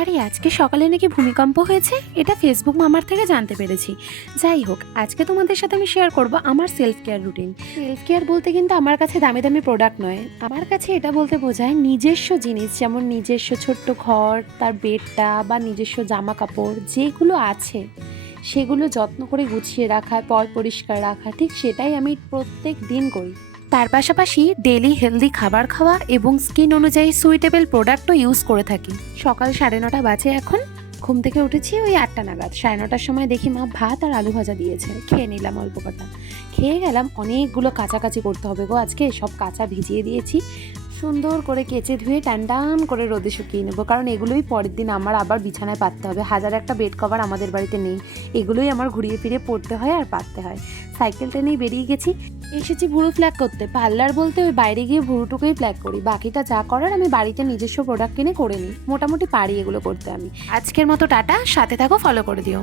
আরে আজকে সকালে নাকি ভূমিকম্প হয়েছে, এটা ফেসবুক মামার থেকে জানতে পেরেছি। যাই হোক, আজকে তোমাদের সাথে আমি শেয়ার করব আমার self care routine. Self care বলতে কিন্তু আমার কাছে দামি দামি প্রোডাক্ট নয়, আমার কাছে এটা বলতে বোঝায় নিজস্ব জিনিস, যেমন নিজস্ব ছোট্ট ঘর, তার বেডটা বা নিজস্ব জামা কাপড় যেগুলো আছে সেগুলো যত্ন করে গুছিয়ে রাখা, পরিষ্কার রাখা, ঠিক সেটাই আমি প্রত্যেক দিন করি। তার পাশাপাশি ডেলি হেলদি খাবার খাওয়া এবং স্কিন অনুযায়ী সুইটেবল প্রোডাক্টও ইউজ করে থাকি। সকাল 9:30 বাজে এখন, ঘুম থেকে উঠেছি ওই 8টা নাগাদ। 9:30টার সময় দেখি মা ভাত আর আলু ভাজা দিয়েছে, খেয়ে নিলাম অল্প কটা। খেয়ে গেলাম, অনেকগুলো কাচাকাচি করতে হবে গো আজকে, সব কাঁচা ভিজিয়ে দিয়েছি। সুন্দর করে কেচে ধুয়ে টান টান করে রোদে শুকিয়ে নেবো, কারণ এগুলোই পরের দিন আমার আবার বিছানায় পাততে হবে। হাজার একটা বেড কভার আমাদের বাড়িতে নেই, এগুলোই আমার ঘুরিয়ে ফিরে পড়তে হয় আর পাততে হয়। সাইকেল টেনেই বেরিয়ে গেছি, এসেছি ভুরু ফ্ল্যাগ করতে। পার্লার বলতে ওই বাইরে গিয়ে ভুরুটুকুই ফ্ল্যাগ করি, বাকিটা যা করার আমি বাড়িতে নিজস্ব প্রোডাক্ট কিনে করে নিই। মোটামুটি পারি এগুলো করতে আমি। আজকের মতো টাটা, সাথে থাকো, ফলো করে দিও।